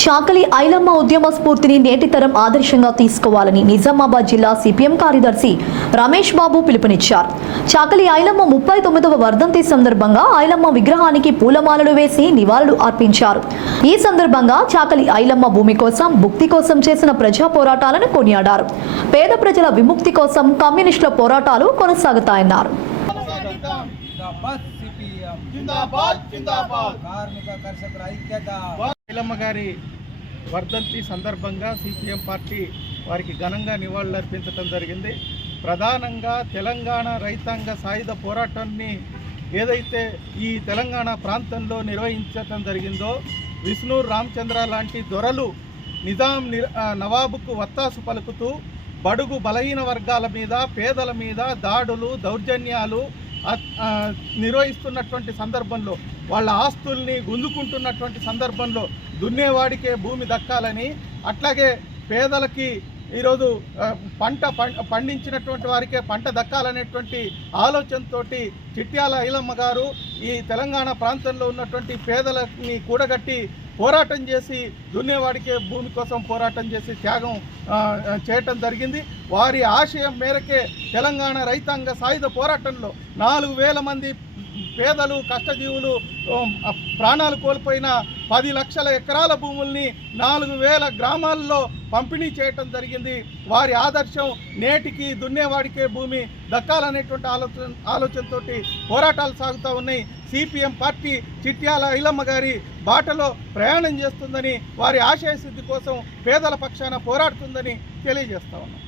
చాకలి ఐలమ్మ ఉద్యమ స్ఫూర్తిని నేటి తరం ఆదర్శంగా తీసుకోవాలని నిజామాబాద్ జిల్లా సిపిఎం కార్యదర్శి రమేష్ బాబు పిలుపునిచ్చారు. చాకలి ఐలమ్మ 39వ వర్ధంతి సందర్భంగా ఐలమ్మ విగ్రహానికి పూలమాలలు వేసి నివాళులు అర్పించారు. ఈ సందర్భంగా చాకలి ఐలమ్మ భూమి కోసం, భుక్తి కోసం చేసిన ప్రజా పోరాటాలను కొనియాడారు. పేద ప్రజల విముక్తి కోసం కమ్యూనిస్టుల పోరాటాలు కొనసాగుతాయన్నారు. ఐలమ్మ గారి వర్ధంతి సందర్భంగా సిపిఎం పార్టీ వారికి ఘనంగా నివాళులు అర్పించడం జరిగింది. ప్రధానంగా తెలంగాణ రైతాంగ సాయుధ పోరాటాన్ని ఏదైతే ఈ తెలంగాణ ప్రాంతంలో నిర్వహించడం జరిగిందో, విష్ణూర్ రామచంద్ర లాంటి దొరలు నిజాం నవాబుకు వత్తాసు పలుకుతూ బడుగు బలహీన వర్గాల మీద, పేదల మీద దాడులు, దౌర్జన్యాలు నిర్వహిస్తున్నటువంటి సందర్భంలో, వాళ్ళ ఆస్తుల్ని గుంజుకుంటున్నటువంటి సందర్భంలో దున్నేవాడికే భూమి దక్కాలని, అట్లాగే పేదలకి ఈరోజు పండించినటువంటి వారికే పంట దక్కాలనేటువంటి ఆలోచనతోటి చిట్యాల ఐలమ్మ గారు ఈ తెలంగాణ ప్రాంతంలో ఉన్నటువంటి పేదలని కూడగట్టి పోరాటం చేసి దున్నేవాడికే భూమి కోసం పోరాటం చేసి త్యాగం చేయటం జరిగింది. వారి ఆశయం మేరకే తెలంగాణ రైతాంగ సాయుధ పోరాటంలో 4,000 మంది పేదలు, కష్టజీవులు ప్రాణాలు కోల్పోయిన 10 లక్షల ఎకరాల భూముల్ని 4,000 గ్రామాల్లో పంపిణీ చేయటం జరిగింది. వారి ఆదర్శం నేటికి దున్నేవాడికే భూమి దక్కాలనేటువంటి ఆలోచనతోటి పోరాటాలు సాగుతూ ఉన్నాయి. సిపిఎం పార్టీ చిట్యాల ఐలమ్మ గారి బాటలో ప్రయాణం చేస్తుందని, వారి ఆశయ సిద్ధి కోసం పేదల పక్షాన పోరాడుతుందని తెలియజేస్తా ఉన్నాం.